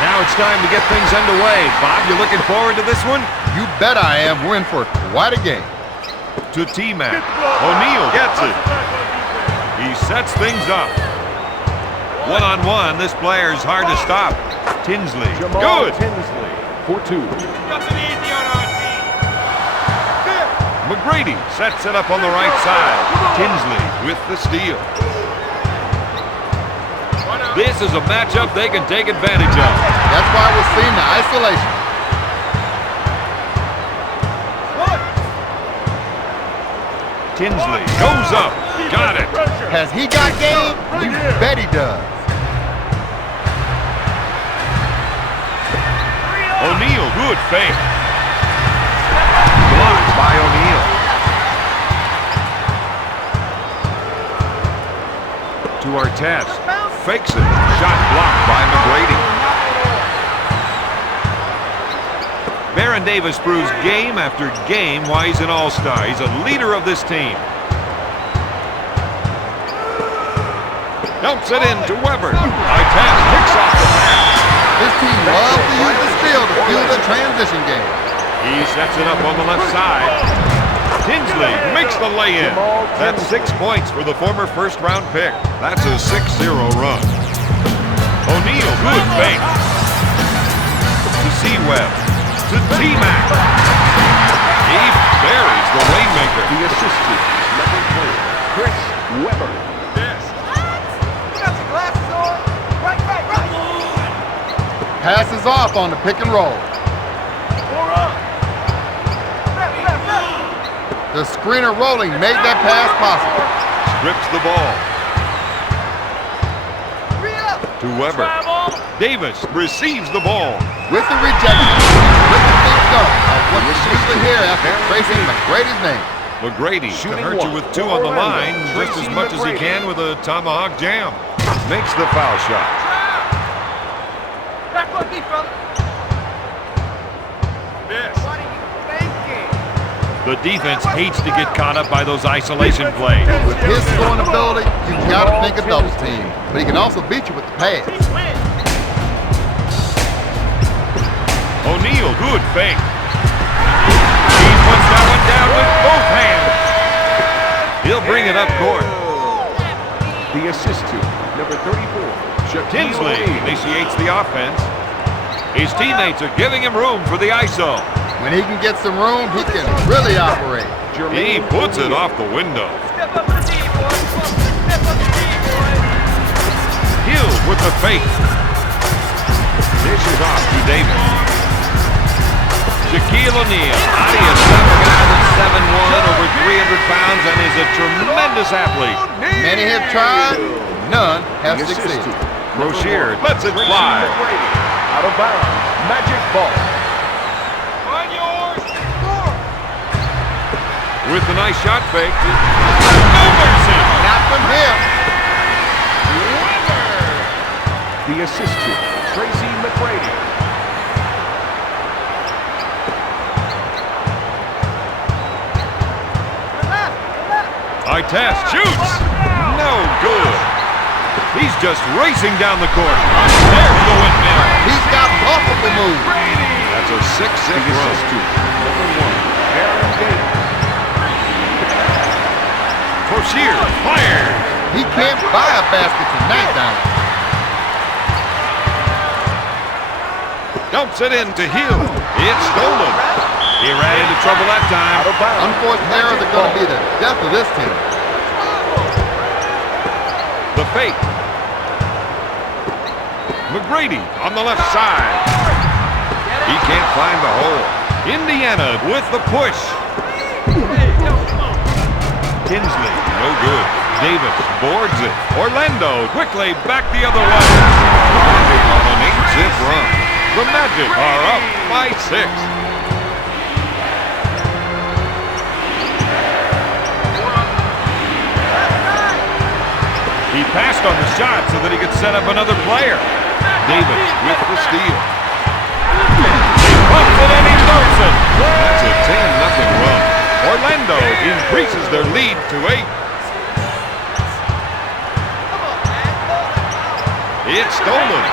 Now it's time to get things underway. Bob, you looking forward to this one? You bet I am. We're in for quite a game. To T-Mac. O'Neal gets it. He sets things up. One-on-one, this player's hard to stop. Tinsley. Good. Tinsley for 2. McGrady sets it up on the right side. Tinsley with the steal. This is a matchup they can take advantage of. That's why we're seeing the isolation. Tinsley goes up. Got it. Has he got game? You bet he does. O'Neal, good fake. Blocked by O'Neal. To Artest. Fakes it. Shot blocked by McGrady. Baron Davis proves game after game why he's an all-star. He's a leader of this team. Dumps it in to Weber. Artest picks off the pass. This team loves to use the steal to fuel the transition game. He sets it up on the left side. Tinsley makes the lay-in. That's 6 points for the former first-round pick. That's a 6-0 run. O'Neal, good fake. To C-Webb. To T-Mac. He buries the Rainmaker. The assistant, number 4, Chris Weber. Passes off on the pick and roll. The screener rolling made that pass possible. Strips the ball. To Weber. Davis receives the ball. With the rejection, with the big dump of what you usually hear after tracing McGrady's name. McGrady can hurt you with 2 on the line just as much as he can with a tomahawk jam. Makes the foul shot. The defense hates to get caught up by those isolation plays. With his scoring ability, you've got to think a double team. But he can also beat you with the pass. O'Neal, good fake. He puts that one down with both hands. He'll bring it up court. The assistant, number 34, Tinsley initiates the offense. His teammates are giving him room for the ISO. When he can get some room, he can really operate. He puts it off the window. Hill with the fake. Dishes off to Davis. Shaquille O'Neal. Adios, a guy that's 7'1", over 300 pounds, and is a tremendous athlete. Many have tried, none have succeeded. Rozier lets it fly. Out of bounds, magic ball. With the nice shot fake. No mercy. Not from him. The assistant, Tracy McGrady. Artest shoots. No good. He's just racing down the court. There's the windmill. He's got multiple moves. That's a 6-6 run. Number 1, Baron Davis. Rozier fired. He can't buy a basket tonight, Don. Dumps it into Hill. It's stolen. He ran into trouble that time. Unforced errors are going to be the death of this team. The fake. McGrady on the left side. He can't find the hole. Indiana with the push. Tinsley, no good. Davis boards it. Orlando quickly back the other way. Magic on an 8-zip run. The Magic are up by 6. He passed on the shot so that he could set up another player. Davis with the steal. He pumps it and he dumps it. That's a 10-0 run. Orlando increases their lead to 8. It's stolen.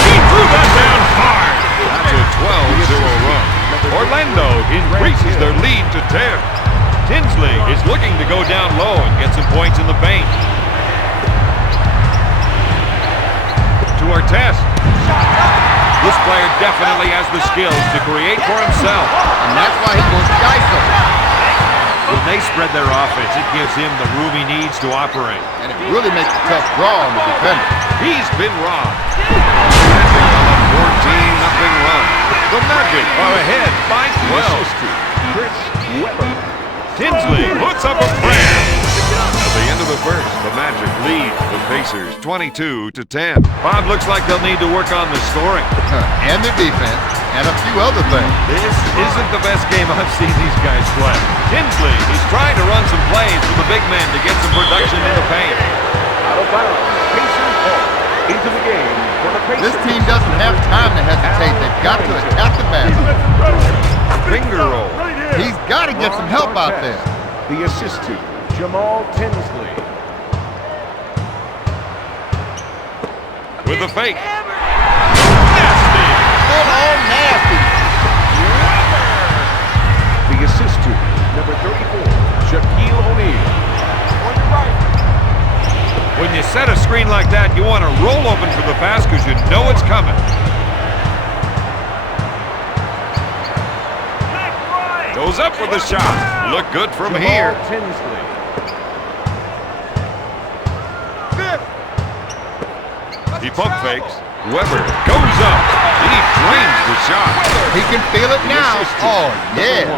He threw that down hard. That's a 12-0 run. Orlando increases their lead to 10. Tinsley is looking to go down low and get some points in the paint. To our test. This player definitely has the skills to create for himself. And that's why he goes to the ISO. When they spread their offense, it gives him the room he needs to operate. And it really makes a tough draw on the defender. He's been robbed. Magic on a 14-0 run. The Magic are ahead by 12. Chris Webber. Tinsley puts up a prayer. At the end of the first, the Magic lead the Pacers 22-10. Bob, looks like they'll need to work on the scoring. And the defense, and a few other things. This isn't the best game I've seen these guys play. Tinsley is trying to run some plays with the big man to get some production in the paint. Out of bounds. Pacers ball. Into the game for the Pacers. This team doesn't have time to hesitate. They've got to attack the basket. Finger roll. He's got to get some help out there. The assist to Jamal Tinsley. With a fake. Nasty. Full-on nasty. The assist to number 34, Shaquille O'Neal. On your right. When you set a screen like that, you want to roll open for the pass because you know it's coming. Goes up with a shot. Look good from Jamal here. Tinsley. He pump fakes. Weber goes up. He drains the shot. He can feel it now. Oh, yeah.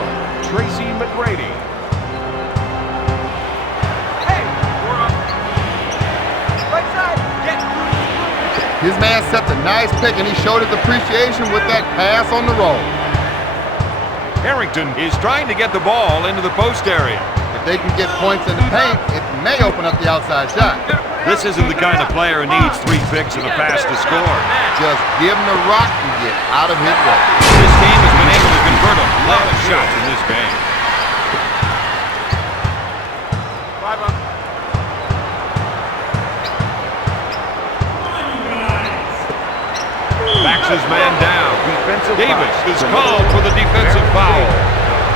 Tracy McGrady. His man set a nice pick, and he showed his appreciation with that pass on the roll. Harrington is trying to get the ball into the post area. If they can get points in the paint, it may open up the outside shot. This isn't the kind of player who needs 3 picks and a pass to score. Just give him the rock and get out of his way. This team has been able to convert a lot of shots in this game. Backs his man down. Davis is called for the defensive foul.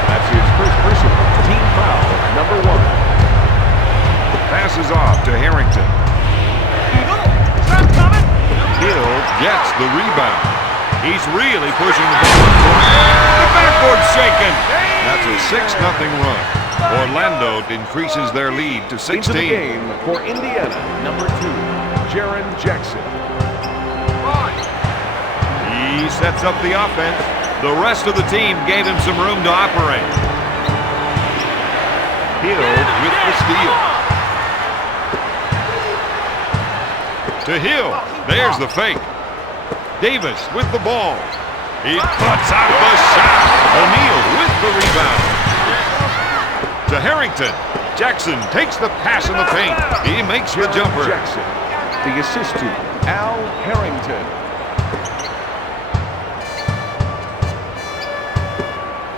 That's his first personal team foul, number 1. Passes off to Harrington. Hill gets the rebound. He's really pushing the ball. The backboard's shaken. That's a 6-0 run. Orlando increases their lead to 16. Into the game for Indiana, number 2, Jaren Jackson. He sets up the offense. The rest of the team gave him some room to operate. Hill with the steal. To Hill. There's the fake. Davis with the ball. He puts out the shot. O'Neal with the rebound. To Harrington. Jackson takes the pass in the paint. He makes the jumper. Jackson. The assist to Al Harrington.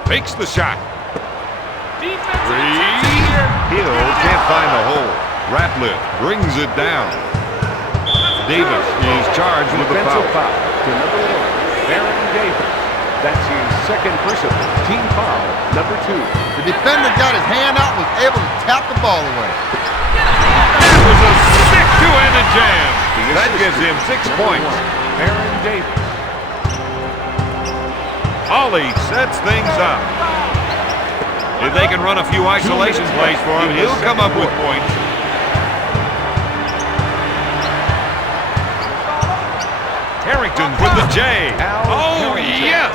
Fakes the shot. Three. Hill can't find the hole. Ratliff brings it down. Davis is charged with the foul. To number 1, Baron Davis. That's his second personal team foul, number 2. The defender got his hand out and was able to tap the ball away. That was a sick two-handed jam. That gives him 6 points. Baron Davis. Ollie sets things up. If they can run a few isolation plays for him, he'll come up with points. Harrington with the J. Oh, yes!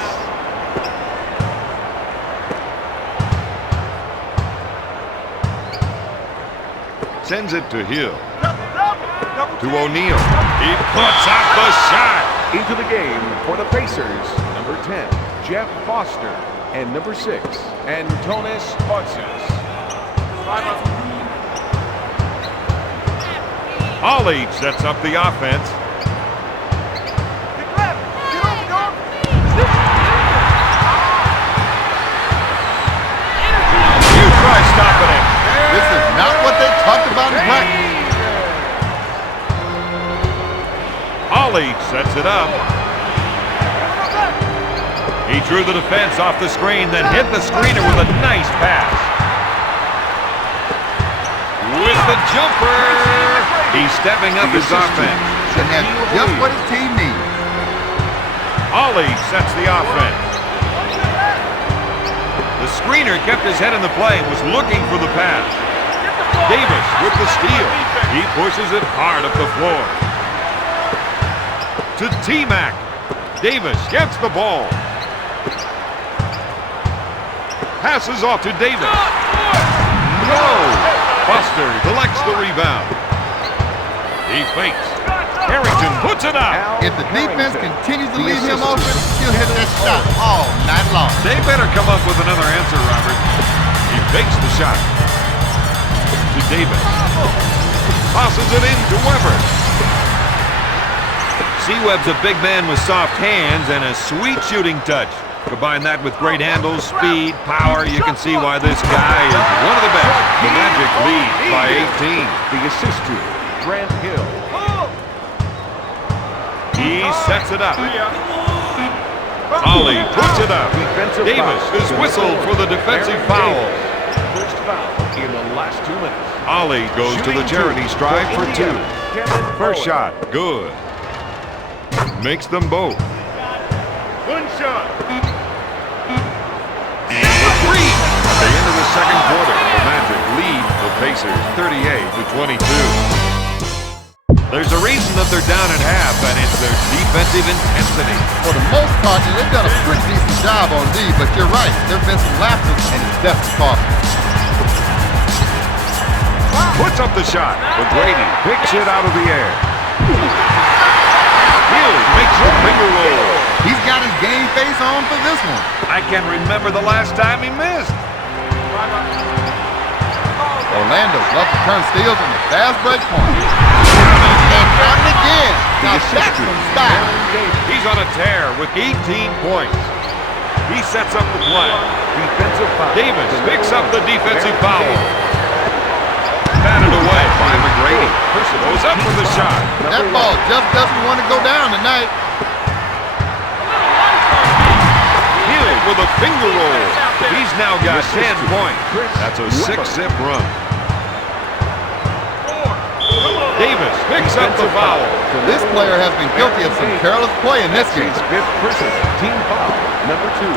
Sends it to Hill. To O'Neal. He puts out the shot. Into the game for the Pacers, number 10, Jeff Foster, and number 6, Antonis Hartzis. Ollie sets up the offense. You try stopping him. This is not what they talked about in practice. Ollie sets it up. He drew the defense off the screen, then hit the screener with a nice pass. With the jumper, he's stepping up his offense. Should have just what his team needs. Ollie sets the offense. The screener kept his head in the play and was looking for the pass. Davis with the steal. He pushes it hard up the floor. To T-Mac. Davis gets the ball. Passes off to Davis. No! Buster collects the rebound. He fakes. Harrington puts it up. If the defense continues to leave him open, he'll hit that shot all night long. They better come up with another answer, Robert. He fakes the shot. To Davis. Tosses it in to Weber. C-Web's a big man with soft hands and a sweet shooting touch. Combine that with great handles, speed, power, you can see why this guy is one of the best. The Magic leads by 18. The assist to Grant Hill. He sets it up. Ollie puts it up. Davis is whistled for the defensive foul. First foul in the last 2 minutes. Ollie goes to the charity stripe for 2. First shot, good. Makes them both. One shot. And the 3 at the end of the second quarter. The Magic lead the Pacers 38-22. There's a reason that they're down at half, and it's their defensive intensity. For the most part, they've done a pretty decent job on D, but you're right. There have been some lapses, and it's definitely costly. Puts up the shot. O'Grady picks it out of the air. Hill makes a finger roll. He's got his game face on for this one. I can't remember the last time he missed. Orlando loves to turn steals in the fast break point. And count it again. Now that's some style. He's on a tear with 18 points. He sets up the play. Defensive foul. Davis picks up the defensive foul. Batted away by McGrady. Goes up for the shot. That ball just doesn't want to go down tonight. Hill with a finger roll. He's now got 10 points. That's a 6-zip run. Davis picks up the foul. This player has been guilty of some careless play in this game. Fifth person. Team foul. Number 2.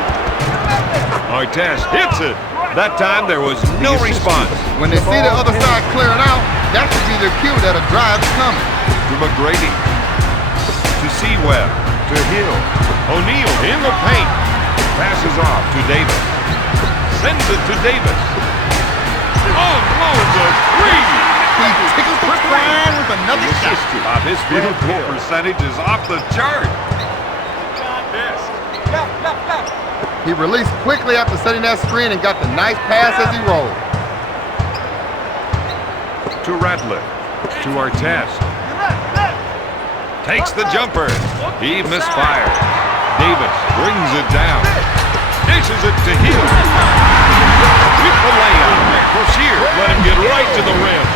Artest hits it. That time there was no response. When they see the other side clearing out, that should be their cue that a drive is coming. To McGrady. To C-Web. To Hill. O'Neal in the paint. Passes off to Davis. Sends it to Davis. Unloads a 3. He tickles the ground with another shot. His field goal percentage is off the chart. He released quickly after setting that screen and got the nice pass as he rolled. To Ratliff. To Artest. Takes the jumper. He misfired. Davis brings it down. Dishes it to Hill. With the layup. Brashear let him get right to the rim.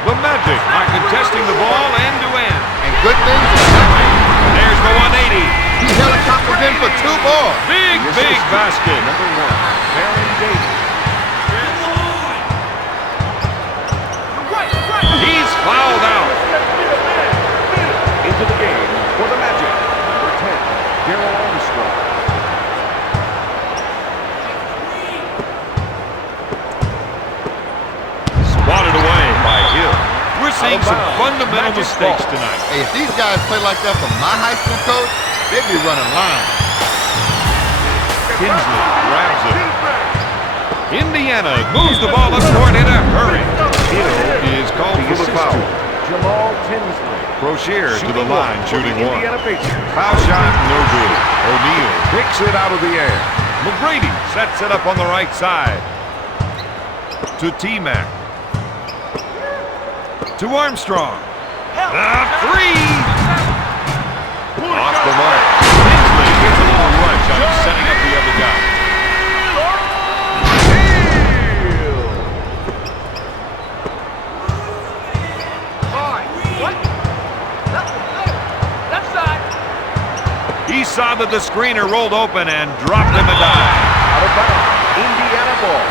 The Magic are contesting the ball end-to-end. And good things are happening. There's the 180. He helicopters in for 2 balls. Big basket. Number 1. Baron Davis. He's fouled out. Into the game for the Magic. Number 10. Darryl Armstrong. Swatted away by Hill. We're seeing some fundamental mistakes tonight. Hey, if these guys play like that from my high school coach, they'd be running line. Tinsley grabs it. Indiana moves the ball up court in a hurry. Hill is called for the foul. Jamal Tinsley. Brashear to the line, shooting 1. Indiana Pacers. Foul shot, no good. O'Neal picks it out of the air. McGrady sets it up on the right side. To T-Mac. To Armstrong. The 3. Off the mark. Tinsley gets a little rush on setting up the other guy. the screener rolled open and dropped him a dime. Out of bounds. Indiana ball.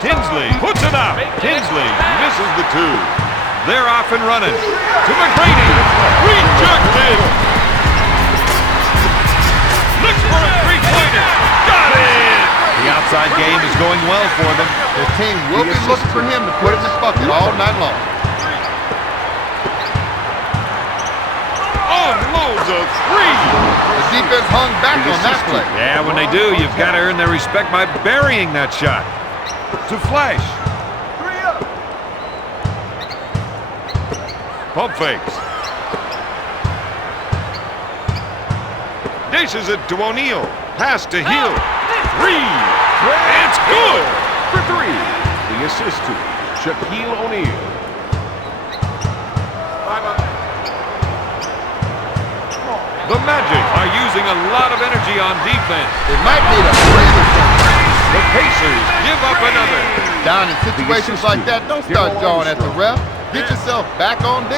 Tinsley puts it up. Tinsley misses the two. They're off and running. To McGrady. Rejected. Looks for a three-pointer. Got it. The outside game is going well for them. Their team will be looking for him to put it in the bucket all night long. Unloads a three. The defense hung back on that play. Yeah, when they do, you've got to earn their respect by burying that shot. To Flash. Pump fakes. Dishes it to O'Neal. Pass to Hill. Three. It's good. For three. The assist to Shaquille O'Neal. The Magic are using a lot of energy on defense. They might need a breather. The Pacers give up another. Down in situations like that, don't start jawing at the ref. Get yourself back on D.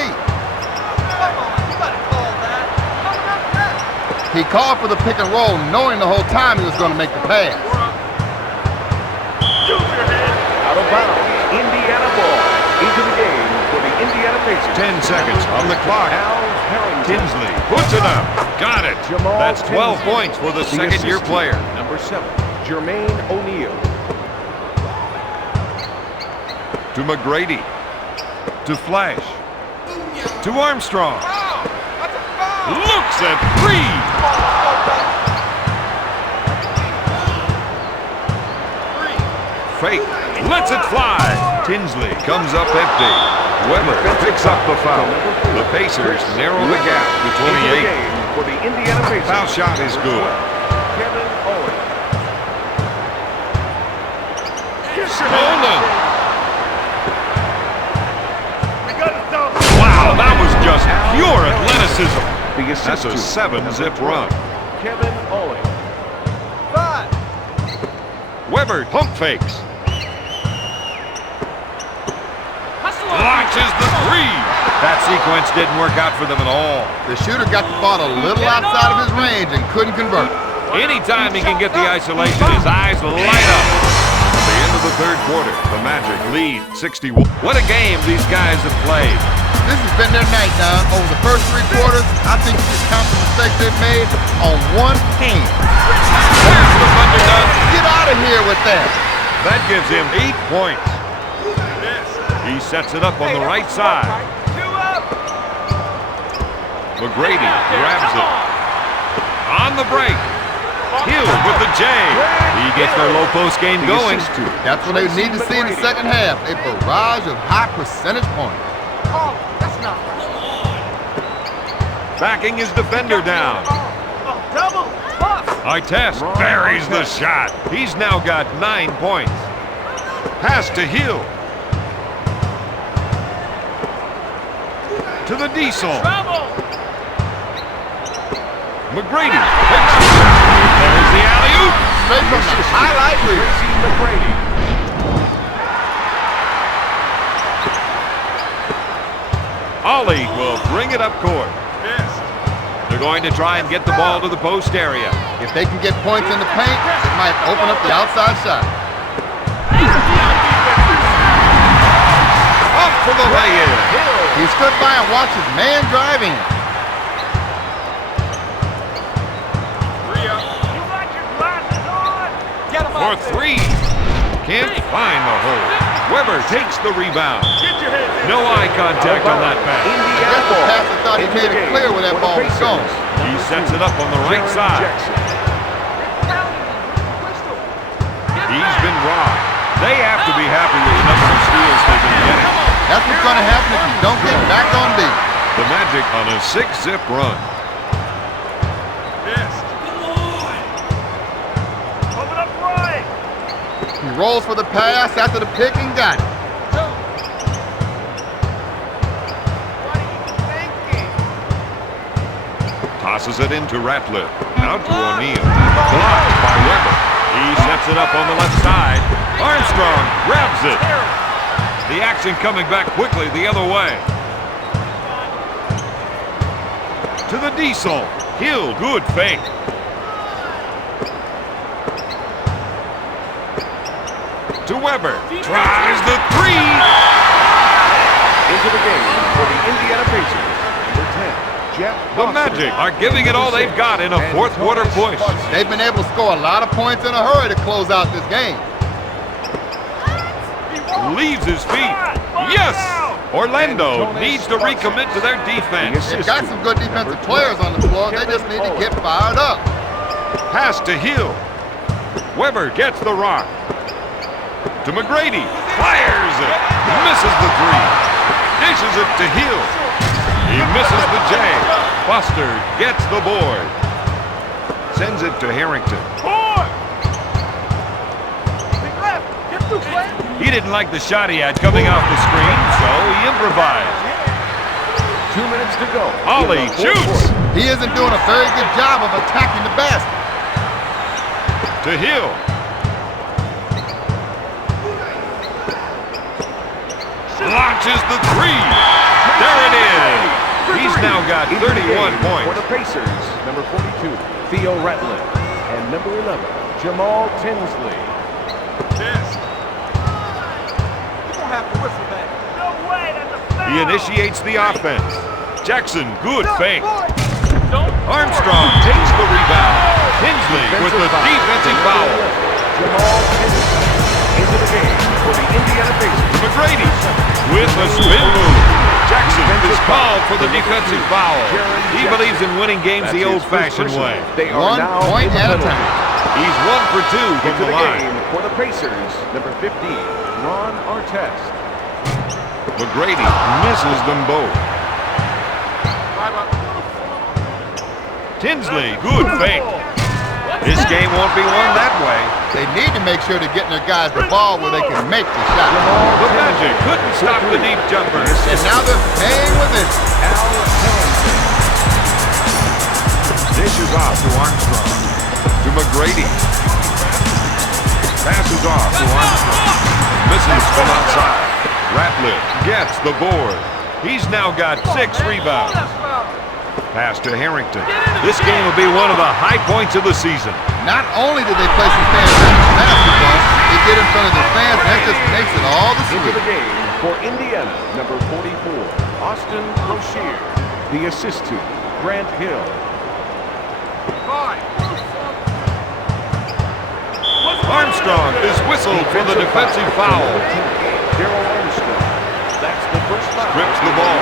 He called for the pick and roll, knowing the whole time he was going to make the pass. Out of bounds. Indiana ball. Into the game for the Indiana Pacers. 10 seconds on the clock. Tinsley puts it up. Got it. That's 12 points for the second-year player. Number 7, Jermaine O'Neal. To McGrady. To Flash. To Armstrong. Looks at three. Fake. Lets it fly. Tinsley comes up empty. Weber picks up the foul. The Pacers narrow the gap to 28. For the Indiana Pacers. Foul shot is good. Kevin Owen. Stolen. Wow, that was just pure athleticism. That's a 7-zip run. Kevin Owen. Weber pump fakes. Launches the three. That sequence didn't work out for them at all. The shooter got the ball a little outside of his range and couldn't convert. Anytime he can get the isolation, his eyes light up. At the end of the third quarter, the Magic lead 61. What a game these guys have played. This has been their night, Don. Over the first 3 quarters, I think you can count the mistakes they've made on one hand. There's the Thunder gun. Get out of here with that. That gives him 8 points. He sets it up on the right side. McGrady grabs it. On the break. Hill with the J. He gets their low post game going. That's what they need to see in the second half. A barrage of high percentage points. Oh, that's not right. Backing his defender down. Double. Artest buries the shot. He's now got 9 points. Pass to Hill. To the Diesel. McGrady picks it. There's the alley-oop. Straight from the highlight reel. McGrady. Ollie will bring it up court. They're going to try and get the ball to the post area. If they can get points in the paint, it might open up the outside shot. Up for the lay-in. He stood by and watched his man drive in. For three. Can't find the hole. Weber takes the rebound. No eye contact on that pass. I guess the passer thought he made it clear where that ball was going. He sets it up on the right side. He's been robbed. They have to be happy with the number of steals they've been getting. That's what's going to happen if you don't get back on D. The Magic on a 6-zip run. He rolls for the pass after the pick and got it. Tosses it into Ratliff. Out to O'Neal. Blocked by Weber. He sets it up on the left side. Armstrong grabs it. The action coming back quickly the other way. To the Diesel. Hill, good fake. To Weber. Tries the three. Into the game for the Indiana Pacers. Number 10, Jeff The Foster. Magic are giving it all they've got in a fourth quarter push. They've been able to score a lot of points in a hurry to close out this game. Leaves his feet. Yes! Orlando needs to recommit to their defense. They've got some good defensive players on the floor. They just need to get fired up. Pass to Hill. Weber gets the rock. To McGrady. Fires it. Misses the three. Dishes it to Hill. He misses the J. Foster gets the board. Sends it to Harrington. He didn't like the shot he had coming off the screen, so he improvised. 2 minutes to go. Ollie shoots. He isn't doing a very good job of attacking the basket. To Hill. Launches the three. There it is. He's now got 31 For points. the Pacers, number 42, Theo Ratliff. And number 11, Jamal Tinsley. He initiates the offense. Jackson, good fake. Armstrong takes the rebound. Tinsley with the defensive foul. Jamal Tinsley into the game for the Indiana Pacers. McGrady with the spin move. Jackson is called for the defensive foul. He believes in winning games the old-fashioned way. They are 1 now point in the at a penalty. time. He's 1 for 2 from Into the the line. game for the Pacers, number 15, Ron Artest. McGrady misses them both. Tinsley, good fake. This game won't be won that way. They need to make sure they're getting their guys the ball where they can make the shot. The Magic couldn't stop the deep jumper. And now they're paying with it. Al Harrington. Dishes off to Armstrong. To McGrady. Passes off to Armstrong. Misses from outside. Ratliff gets the board. He's now got 6 rebounds. Pass to Harrington. This game will be one of the high points of the season. Not only did they play some fantastic basketball, they get in front of the fans, and that just makes it all the Into sweeter. the game for Indiana, number 44, Austin Rozier. The assist to Grant Hill. Armstrong is whistled for the defensive foul. Daryl Armstrong. That's the first foul. Strips the ball.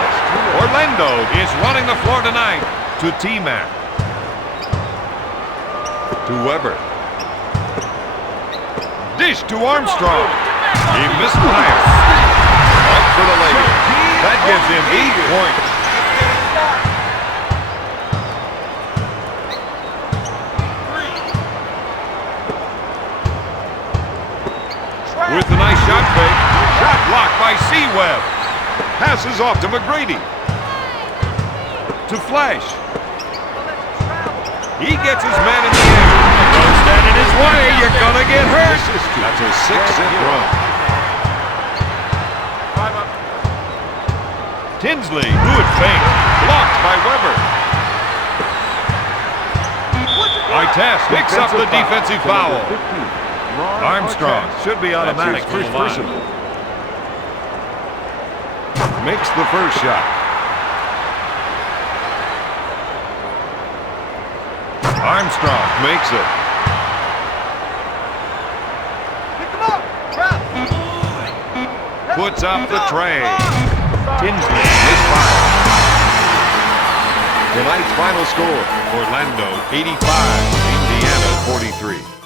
Orlando is running the floor tonight. To T-Mac. To Weber. Dish to Armstrong. He misfires. Up for the layup. That gives him 8 points. With a nice shot fake. Shot blocked by C-Webb. Passes off to McGrady. To Flash. He gets his man in the air. Don't stand in his way. You're going to get hurt. That's a 6-zip run. Tinsley, good fake. Blocked by Weber. Artest picks up the defensive foul. Armstrong should be automatic for the line. Makes the first shot. Armstrong makes it. Puts up the tray. Tinsley misfires. Tonight's final score, Orlando 85, Indiana 43.